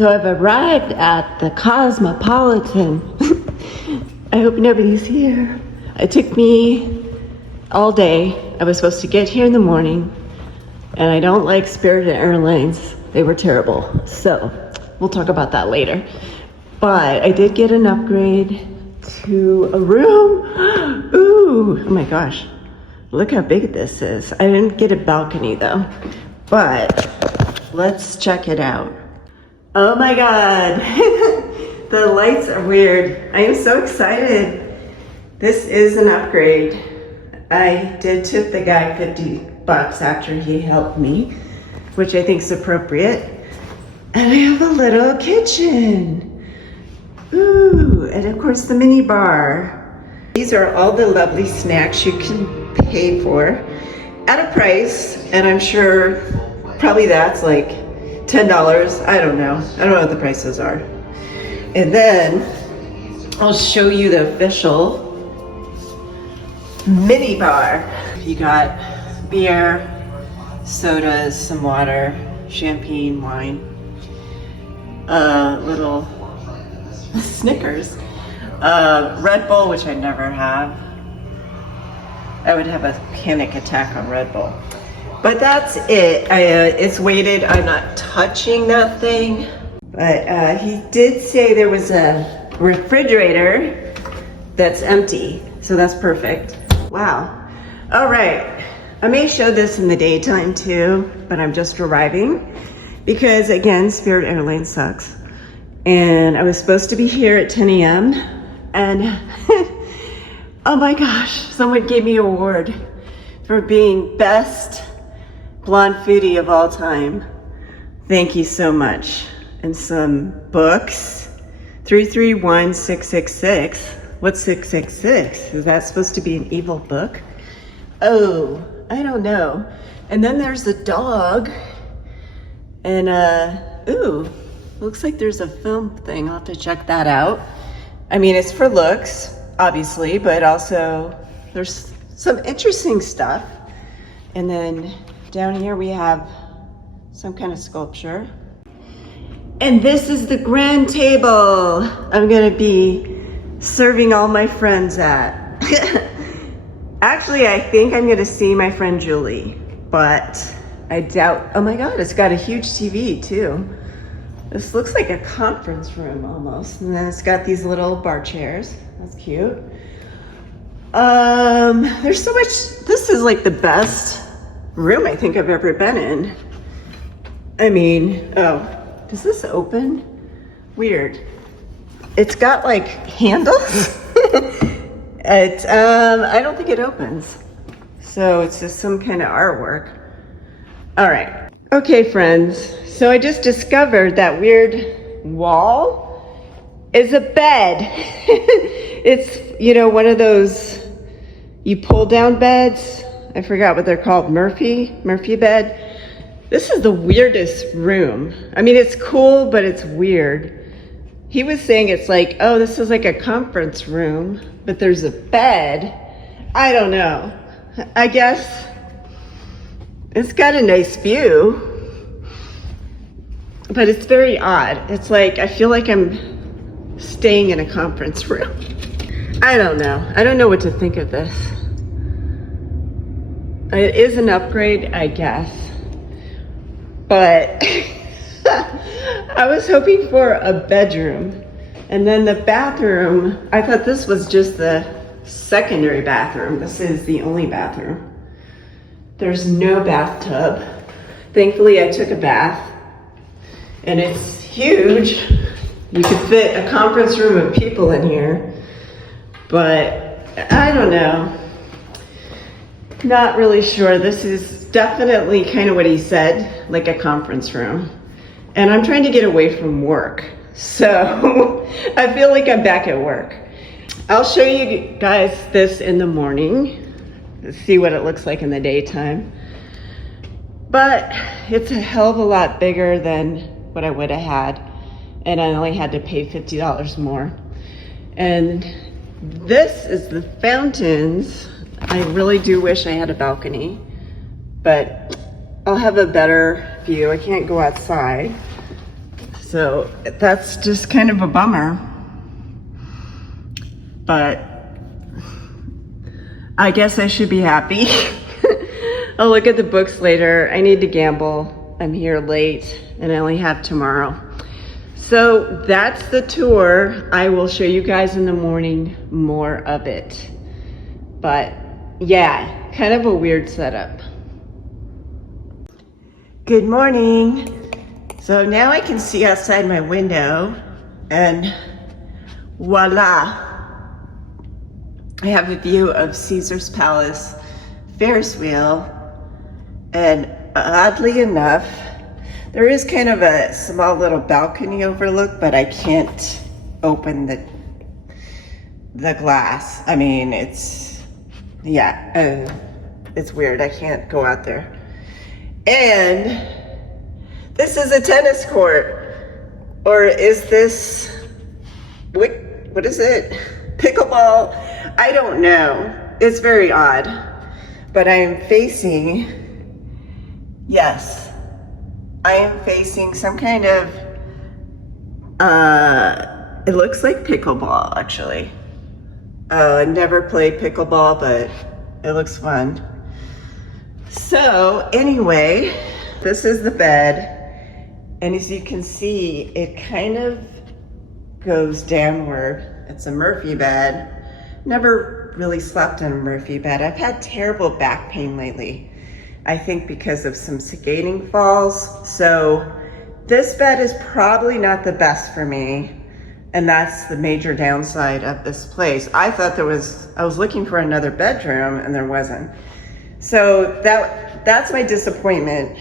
So I've arrived at the Cosmopolitan. I hope nobody's here. It took me all day. I was supposed to get here in the morning, and I don't like Spirit Airlines. They were terrible. So we'll talk about that later. But I did get an upgrade to a room. Ooh, oh my gosh. Look how big this is. I didn't get a balcony though, but let's check it out. Oh my God. The lights are weird. I am so excited. This is an upgrade. I did tip the guy $50 after he helped me, which I think is appropriate. And I have a little kitchen. Ooh, and of course the mini bar. These are all the lovely snacks you can pay for at a price, and I'm sure probably that's like $10. I don't know what the prices are. And then I'll show you the official mini bar. You got beer, sodas, some water, champagne, wine, little Snickers, Red Bull, which I never have. I would have a panic attack on Red Bull. But that's it. It's weighted. I'm not touching that thing. But he did say there was a refrigerator that's empty. So that's perfect. Wow. All right. I may show this in the daytime too, but I'm just arriving because again, Spirit Airlines sucks. And I was supposed to be here at 10 a.m. and oh my gosh, someone gave me an award for being best blonde foodie of all time. Thank you so much. And some books. 331666. What's 666? Is that supposed to be an evil book? Oh, I don't know. And then there's a dog. And ooh, looks like there's a film thing. I'll have to check that out. I mean, it's for looks, obviously, but also there's some interesting stuff. And then down here we have some kind of sculpture. And this is the grand table I'm gonna be serving all my friends at. Actually, I think I'm gonna see my friend Julie, but I doubt. Oh my God, it's got a huge TV too. This looks like a conference room almost. And then it's got these little bar chairs. That's cute. There's so much. This is like the best room I think I've ever been in. I mean, oh, does this open? Weird. It's got like handles. I don't think it opens. So it's just some kind of artwork. All right. Okay, friends. So I just discovered that weird wall is a bed. It's, you know, one of those you pull down beds. I forgot what they're called. Murphy bed. This is the weirdest room. I mean, it's cool, but it's weird. He was saying it's like, oh, this is like a conference room, but there's a bed. I don't know. I guess it's got a nice view, but it's very odd. It's like, I feel like I'm staying in a conference room. I don't know. I don't know what to think of this. It is an upgrade, I guess. But I was hoping for a bedroom. And then the bathroom, I thought this was just the secondary bathroom. This is the only bathroom. There's no bathtub. Thankfully, I took a bath. And it's huge. You could fit a conference room of people in here. But I don't know. Not really sure. This is definitely kind of what he said, like a conference room. And I'm trying to get away from work. So I feel like I'm back at work. I'll show you guys this in the morning. See what it looks like in the daytime. But it's a hell of a lot bigger than what I would have had. And I only had to pay $50 more. And this is the fountains. I really do wish I had a balcony, but I'll have a better view. I can't go outside. So that's just kind of a bummer. But I guess I should be happy. I'll look at the books later. I need to gamble. I'm here late and I only have tomorrow. So that's the tour. I will show you guys in the morning more of it. But yeah, kind of a weird setup. Good morning. So now I can see outside my window and voila. I have a view of Caesar's Palace Ferris wheel, and oddly enough, there is kind of a small little balcony overlook, but I can't open the glass. I mean, it's weird. I can't go out there. And this is a tennis court, or is this, what is it? Pickleball? I don't know. It's very odd, but I am facing, yes, I am facing some kind of, it looks like pickleball actually. I never played pickleball, but it looks fun. So anyway, this is the bed, and as you can see, it kind of goes downward. It's a Murphy bed. Never really slept in a Murphy bed. I've had terrible back pain lately. I think because of some skating falls. So this bed is probably not the best for me. And that's the major downside of this place. I thought I was looking for another bedroom and there wasn't. So that's my disappointment.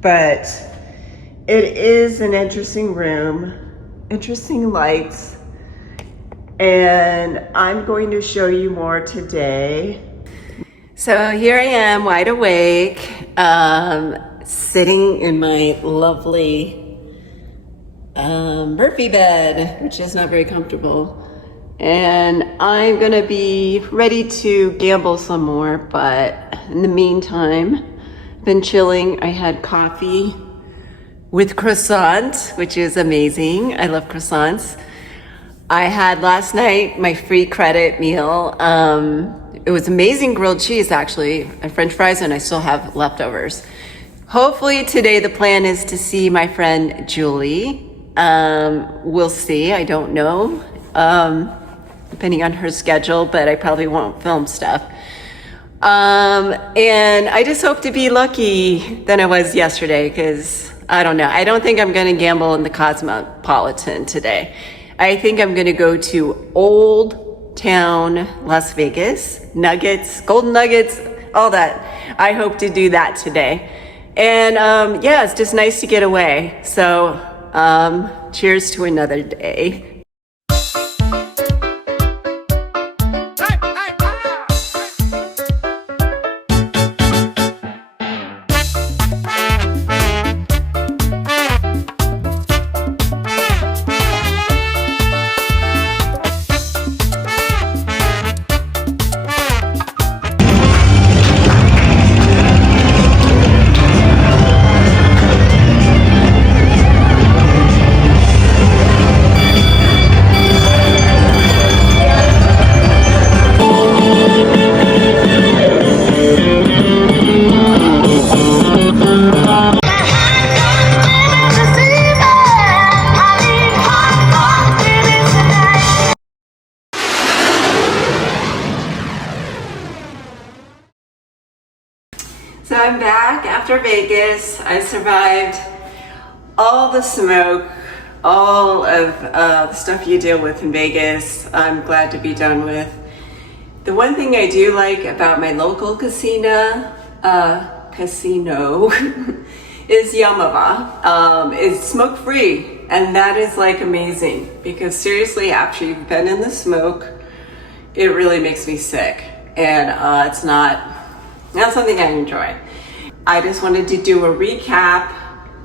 But it is an interesting room, interesting lights. And I'm going to show you more today. So here I am, wide awake, sitting in my lovely Murphy bed, which is not very comfortable. And I'm gonna be ready to gamble some more, but in the meantime, I've been chilling. I had coffee with croissant, which is amazing. I love croissants. I had last night my free credit meal. It was amazing grilled cheese actually, and French fries, and I still have leftovers. Hopefully today the plan is to see my friend Julie. We'll see, I don't know, depending on her schedule, but I probably won't film stuff. And I just hope to be lucky than I was yesterday, because I don't know. I don't think I'm gonna gamble in the Cosmopolitan today. I think I'm gonna go to Old Town Las Vegas, Nuggets, Golden Nuggets, all that. I hope to do that today. And yeah, it's just nice to get away. So cheers to another day. So I'm back after Vegas. I survived all the smoke, all of the stuff you deal with in Vegas. I'm glad to be done with. The one thing I do like about my local casino is Yamava. It's smoke free, and that is like amazing, because seriously, after you've been in the smoke, it really makes me sick, and it's not something I enjoy. I just wanted to do a recap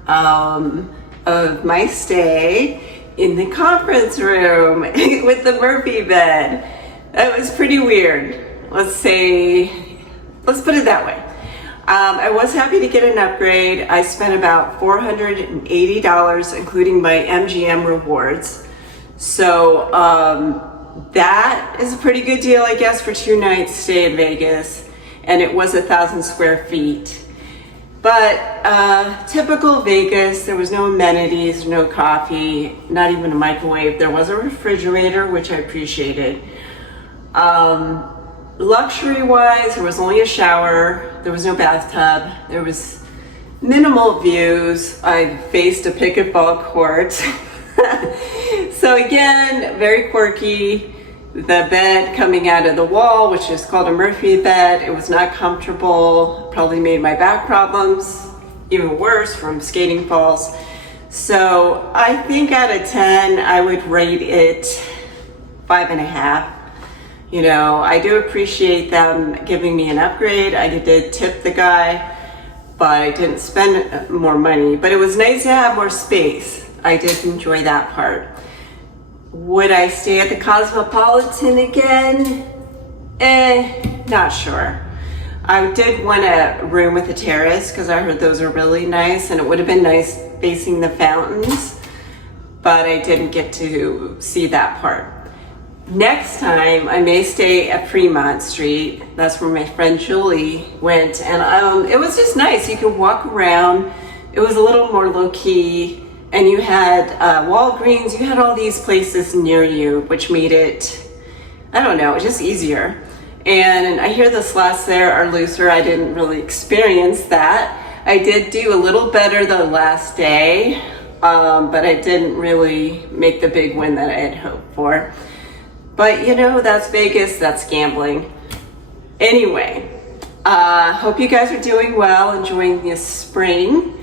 of my stay in the conference room with the Murphy bed. That was pretty weird. Let's put it that way. I was happy to get an upgrade. I spent about $480, including my MGM rewards. So that is a pretty good deal, I guess, for 2 nights stay in Vegas. And it was 1,000 square feet. But typical Vegas, there was no amenities, no coffee, not even a microwave. There was a refrigerator, which I appreciated. Luxury-wise, there was only a shower, there was no bathtub, there was minimal views. I faced a pickleball court. So again, very quirky. The bed coming out of the wall, which is called a Murphy bed, it was not comfortable, probably made my back problems even worse from skating falls. So I think out of 10, I would rate it 5.5. You know, I do appreciate them giving me an upgrade. I did tip the guy, but I didn't spend more money. But it was nice to have more space. I did enjoy that part. Would I stay at the Cosmopolitan again? Not sure. I did want a room with a terrace because I heard those are really nice, and it would have been nice facing the fountains, but I didn't get to see that part. Next time, I may stay at Fremont Street. That's where my friend Julie went, and it was just nice. You could walk around. It was a little more low-key, and you had Walgreens. You had all these places near you, which made it, I don't know, just easier. And I hear the slots there are looser. I didn't really experience that. I did do a little better the last day, but I didn't really make the big win that I had hoped for. But you know, that's Vegas, that's gambling. Anyway, hope you guys are doing well, enjoying this spring.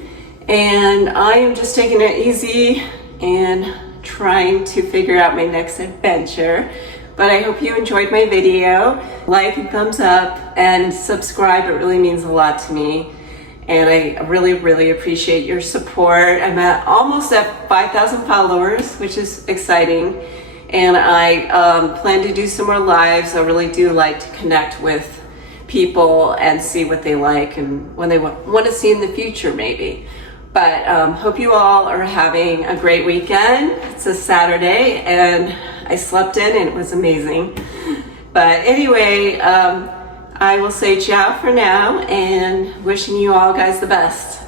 And I am just taking it easy and trying to figure out my next adventure. But I hope you enjoyed my video. Like and thumbs up and subscribe, it really means a lot to me. And I really, really appreciate your support. I'm almost at 5,000 followers, which is exciting. And I plan to do some more lives. I really do like to connect with people and see what they like and when they want to see in the future maybe. But hope you all are having a great weekend. It's a Saturday and I slept in and it was amazing. But anyway, I will say ciao for now and wishing you all guys the best.